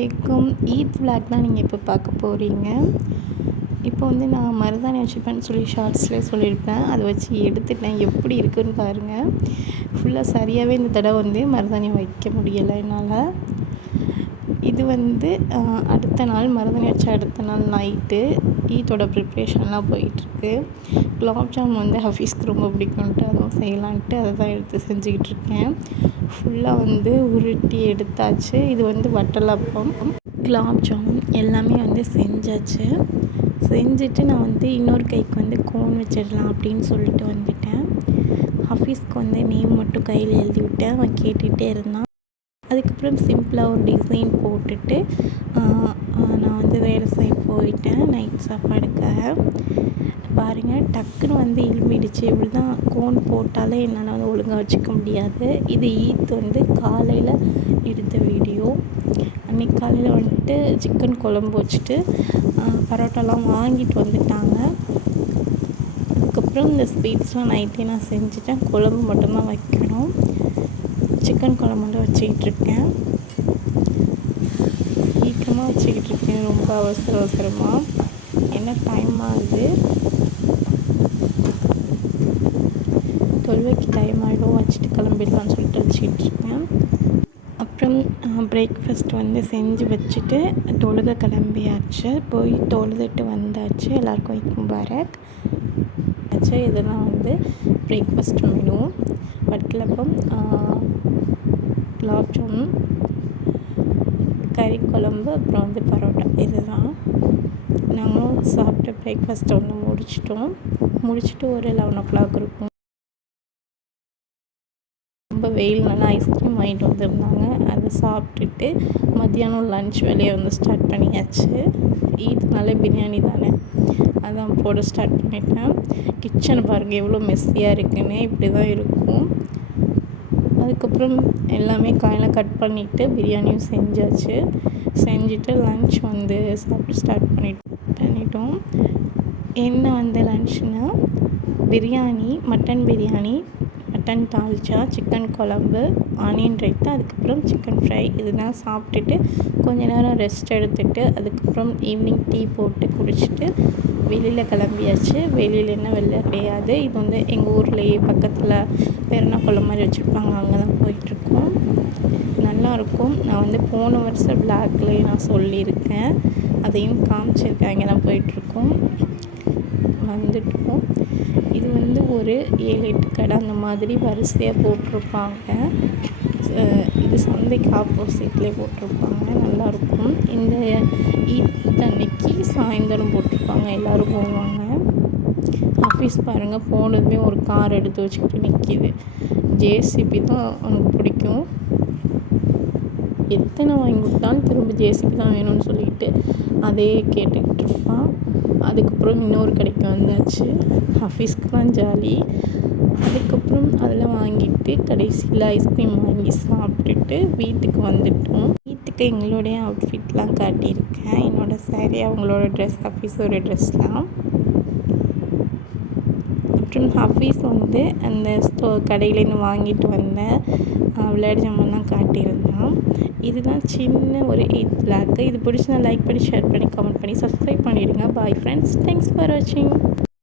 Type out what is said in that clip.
அலைக்கும். ஈத் விளாக் தான் நீங்கள் இப்போ பார்க்க போகிறீங்க. இப்போ வந்து நான் மருதாணி வச்சுப்பேன்னு சொல்லி ஷார்ட்ஸ்லேயே சொல்லியிருப்பேன். அதை வச்சு எடுத்துட்டேன். எப்படி இருக்குதுன்னு பாருங்கள். ஃபுல்லாக சரியாகவே இந்த தடவை வந்து மருதாணி வைக்க முடியலை என்னால். இது வந்து அடுத்த நாள் மருதாணி வச்ச அடுத்த நாள் நைட்டு ஈத்தோட ப்ரிப்ரேஷன்லாம் போயிட்டுருக்கு. குலாப் ஜாமுன் வந்து ஹஃபீஸ்க்கு ரொம்ப பிடிக்கும்ன்ட்டு அதுவும் செய்யலான்ட்டு அதை தான் எடுத்து செஞ்சுக்கிட்டு இருக்கேன். ஃபுல்லாக வந்து உருட்டி எடுத்தாச்சு. இது வந்து வட்டலப்பம், குலாப் ஜாமுன் எல்லாமே வந்து செஞ்சாச்சு. செஞ்சுட்டு நான் வந்து இன்னொரு கைக்கு வந்து கோன் வச்சிடலாம் அப்படின்னு சொல்லிட்டு வந்துட்டேன். ஹஃபீஸ்க்கு வந்து நேம் மட்டும் கையில் எழுதி விட்டேன். அவன் கேட்டுகிட்டே இருந்தான். அதுக்கப்புறம் சிம்பிளாக ஒரு டிசைன் போட்டுட்டு நான் வந்து வேறு சைடு போயிட்டேன் நைட் சாப்பாடுக்காக. பாருங்கள், டக்குன்னு வந்து எழும்பிடுச்சு. இப்படி தான் கோன் போட்டாலே என்னால் வந்து ஒழுங்காக வச்சுக்க முடியாது. இது ஈத் வந்து காலையில் எடுத்த வீடியோ. அன்றைக்கி காலையில் வந்துட்டு சிக்கன் குழம்பு வச்சுட்டு பரோட்டாலாம் வாங்கிட்டு வந்துட்டாங்க. அதுக்கப்புறம் இந்த ஸ்வீட்ஸ்லாம் நைட்டே நான் செஞ்சுட்டேன். குழம்பு மட்டும்தான் வைக்கணும். சிக்கன் குழம்பு மட்டும் வச்சுக்கிட்டு இருக்கேன். சீக்கிரமாக வச்சுக்கிட்டு இருக்கேன், ரொம்ப அவசரமாக. என்ன டைம் ஆகுது, 12க்கு டைம் ஆகிடும். வச்சுட்டு கிளம்பிடலான்னு சொல்லிட்டு வச்சுக்கிட்டு இருக்கேன். அப்புறம் பிரேக்ஃபாஸ்ட் வந்து செஞ்சு வச்சுட்டு தொழுக கிளம்பியாச்சு. போய் தொழுதுட்டு வந்தாச்சு. எல்லாருக்கும் ஈத் முபாரக் ஆச்சு. இதெல்லாம் வந்து பிரேக்ஃபாஸ்ட் மெனு. வட்டலப்பம், குலாப் ஜாமுன், கறி குழம்பு, அப்புறம் வந்து பரோட்டா. இதுதான் நாங்களும் சாப்பிட்டு பிரேக்ஃபாஸ்ட்டை ஒன்று முடிச்சுட்டு ஒரு 11 இருக்கும். ரொம்ப வெயில்னால ஐஸ்கிரீம் வாங்கிட்டு வந்துருந்தாங்க. அதை சாப்பிட்டுட்டு மத்தியானம் லன்ச் வேலையை வந்து ஸ்டார்ட் பண்ணியாச்சு. ஈத்னாலே பிரியாணி தானே, அதான் போட ஸ்டார்ட் பண்ணிட்டேன். கிச்சனை பாருங்கள் எவ்வளோ மெஸ்ஸியாக இருக்குன்னு. இப்படி தான் இருக்கும். அதுக்கப்புறம் எல்லாமே காயெல்லாம் கட் பண்ணிவிட்டு பிரியாணியும் செஞ்சுட்டு லன்ச் வந்து சாப்பிட்டு ஸ்டார்ட் பண்ணிட்டோம். என்ன வந்து லன்ச்னால் biryani, mutton biryani, mutton dalcha, chicken குழம்பு, ஆனியன் ரைத்தா, அதுக்கப்புறம் சிக்கன் ஃப்ரை. இதுதான் சாப்பிட்டுட்டு கொஞ்ச நேரம் ரெஸ்ட் எடுத்துகிட்டு அதுக்கப்புறம் ஈவினிங் டீ போட்டு குடிச்சிட்டு வெளியில் கிளம்பியாச்சு. வெளியில் என்ன வெளில கிடையாது, இது வந்து எங்கள் ஊர்லேயே பக்கத்தில் பெருநாக்குளம் மாதிரி வச்சுருப்பாங்க, அங்கே தான் போயிட்டுருக்கோம். நல்லாயிருக்கும். நான் வந்து போன வருஷம் விளாக்லேயே நான் சொல்லியிருக்கேன், அதையும் காமிச்சிருக்கேன். அங்கே தான் போயிட்டுருக்கோம், வந்துட்டோம். இது வந்து ஒரு 7-8 கடை அந்த மாதிரி வரிசையாக போட்டிருப்பாங்க. இது சந்தைக்கு ஆப்போசிட்லேயே போட்டிருப்பாங்க. நல்லாயிருக்கும். இந்த ஈத் அன்னைக்கு சாயந்தரம் போட்டிருப்பாங்க, எல்லோரும் போவாங்க. ஆஃபீஸ் பாருங்கள், போனதுமே ஒரு கார் எடுத்து வச்சுக்கிட்டு நிற்கிது. ஜேசிபி தான் அவனுக்கு பிடிக்கும். எத்தனை வாங்கி கொடுத்தாலும் திரும்ப ஜேசிபி தான் வேணும்னு சொல்லிட்டு அதே கேட்டுக்கிட்டு இருப்பான். அதுக்கப்புறம் இன்னொரு கடைக்கு வந்தாச்சு. ஆஃபீஸ்க்கு தான் ஜாலி. அதுக்கப்புறம் அதெல்லாம் வாங்கிட்டு கடைசியில் ஐஸ்கிரீம் வாங்கி சாப்பிட்டுட்டு வீட்டுக்கு வந்துட்டோம். வீட்டுக்கு எங்களுடைய அவுட்ஃபிட்லாம் காட்டியிருக்கேன். என்னோடய சாரீ, அவங்களோட ட்ரெஸ், ஆஃபீஸோட ட்ரெஸ்லாம். அப்புறம் ஹஃபீஸ் வந்து அந்த கடையிலேருந்து வாங்கிட்டு வந்த விளையாட்டு ஜாமான்லாம் காட்டியிருந்தான். இதுதான் சின்ன ஒரு ஈத் விளாக். இது பிடிச்சா லைக் பண்ணி, ஷேர் பண்ணி, கமெண்ட் பண்ணி, சப்ஸ்கிரைப் பண்ணிவிடுங்க. பாய் ஃப்ரெண்ட்ஸ், தேங்க்ஸ் ஃபார் வாட்சிங்.